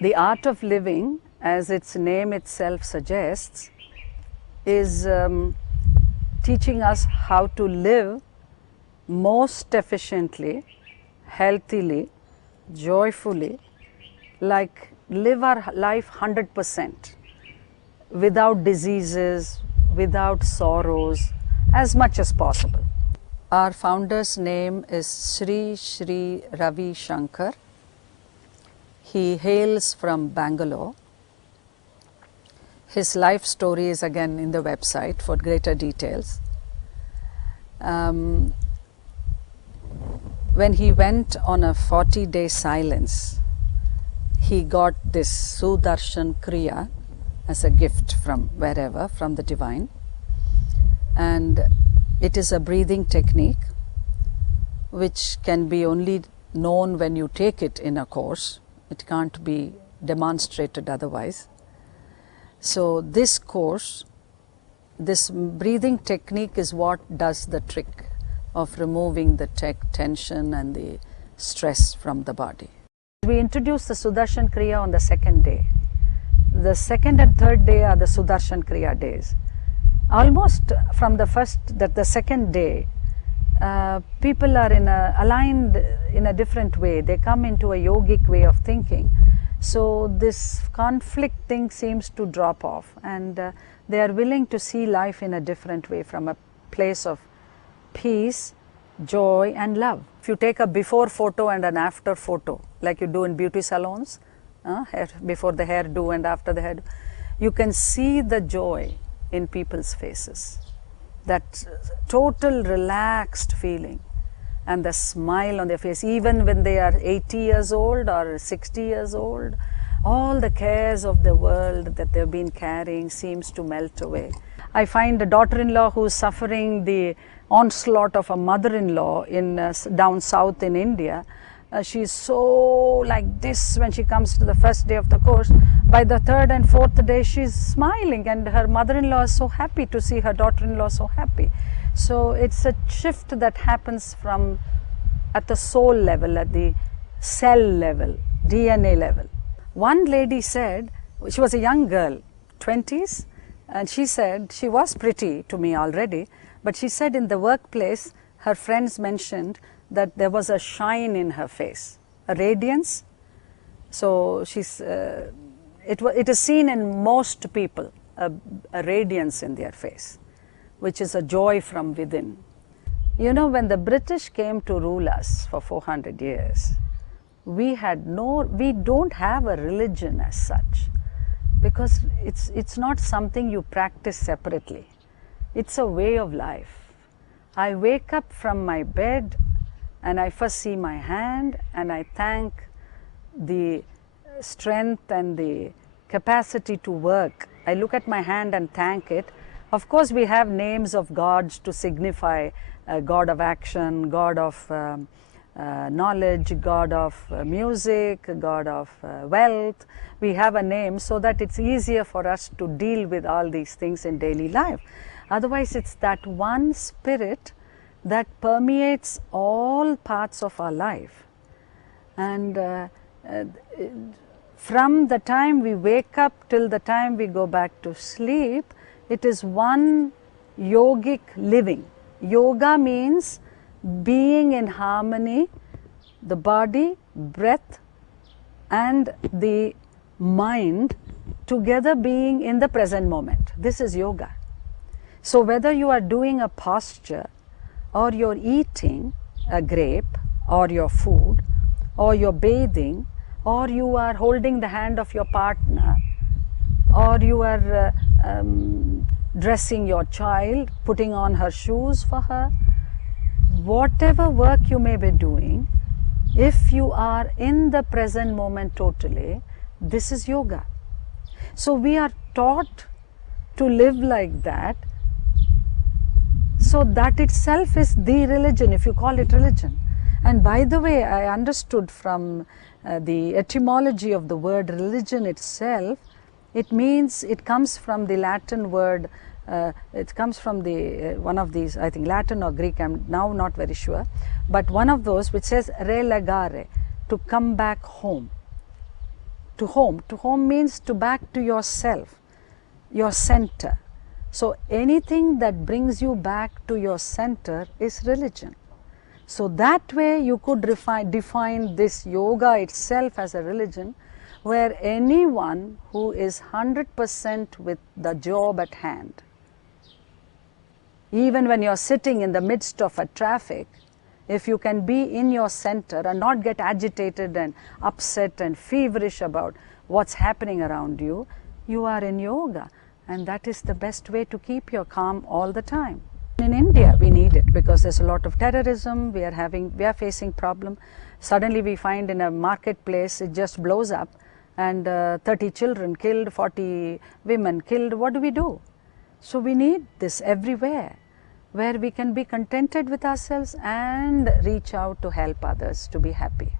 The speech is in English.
The art of living, as its name itself suggests, is teaching us how to live most efficiently, healthily, joyfully, like live our life 100%, without diseases, without sorrows, as much as possible. Our founder's name is Sri Sri Ravi Shankar. He hails from Bangalore. His life story is again in the website for greater details. When he went on a 40-day silence, he got this Sudarshan Kriya as a gift from wherever, from the divine. And it is a breathing technique which can be only known when you take it in a course. It can't be demonstrated otherwise. So this course, this breathing technique is what does the trick of removing the tension and the stress from the body. We introduced the Sudarshan Kriya on the second day. The second and third day are the Sudarshan Kriya days. Almost from the second day, people are aligned in a different way. They come into a yogic way of thinking. So this conflict thing seems to drop off, and they are willing to see life in a different way, from a place of peace, joy and love. If you take a before photo and an after photo, like you do in beauty salons, before the hairdo and after the hairdo, you can see the joy in people's faces, that total relaxed feeling and the smile on their face, even when they are 80 years old or 60 years old. All the cares of the world that they've been carrying seems to melt away. I find a daughter-in-law who's suffering the onslaught of a mother-in-law in down south in India. She's so like this when she comes to the first day of the course. By the third and fourth day, she's smiling, and her mother-in-law is so happy to see her daughter-in-law so happy. So it's a shift that happens from at the soul level, at the cell level, DNA level. One lady said, she was a young girl, 20s, and she said, she was pretty to me already, but she said in the workplace, her friends mentioned that there was a shine in her face, a radiance. So she's, it is seen in most people, a radiance in their face, which is a joy from within. You know, when the British came to rule us for 400 years, we don't have a religion as such, because it's not something you practice separately. It's a way of life. I wake up from my bed and I first see my hand and I thank the strength and the capacity to work. I look at my hand and thank it. Of course, we have names of gods to signify God of action, God of knowledge, God of music, God of wealth. We have a name so that it's easier for us to deal with all these things in daily life. Otherwise, it's that one spirit that permeates all parts of our life. And from the time we wake up till the time we go back to sleep, it is one yogic living. Yoga means being in harmony, the body, breath and the mind together being in the present moment. This is yoga. So whether you are doing a posture, or you're eating a grape or your food, or you're bathing, or you are holding the hand of your partner, or you are dressing your child, putting on her shoes for her, whatever work you may be doing, if you are in the present moment totally, this is yoga. So we are taught to live like that. So that itself is the religion, if you call it religion. And by the way, I understood from the etymology of the word religion itself, it means, it comes from the Latin word, it comes from the one of these, I think Latin or Greek, I'm now not very sure, but one of those which says relegare, to come back home, to home. To home means to back to yourself, your center. So anything that brings you back to your center is religion. So that way you could define this yoga itself as a religion, where anyone who is 100% with the job at hand, even when you're sitting in the midst of a traffic, if you can be in your center and not get agitated and upset and feverish about what's happening around you, you are in yoga. And that is the best way to keep your calm all the time. In India, we need it because there's a lot of terrorism. We are facing problem. Suddenly we find in a marketplace, it just blows up, and 30 children killed, 40 women killed. What do? So we need this everywhere, where we can be contented with ourselves and reach out to help others to be happy.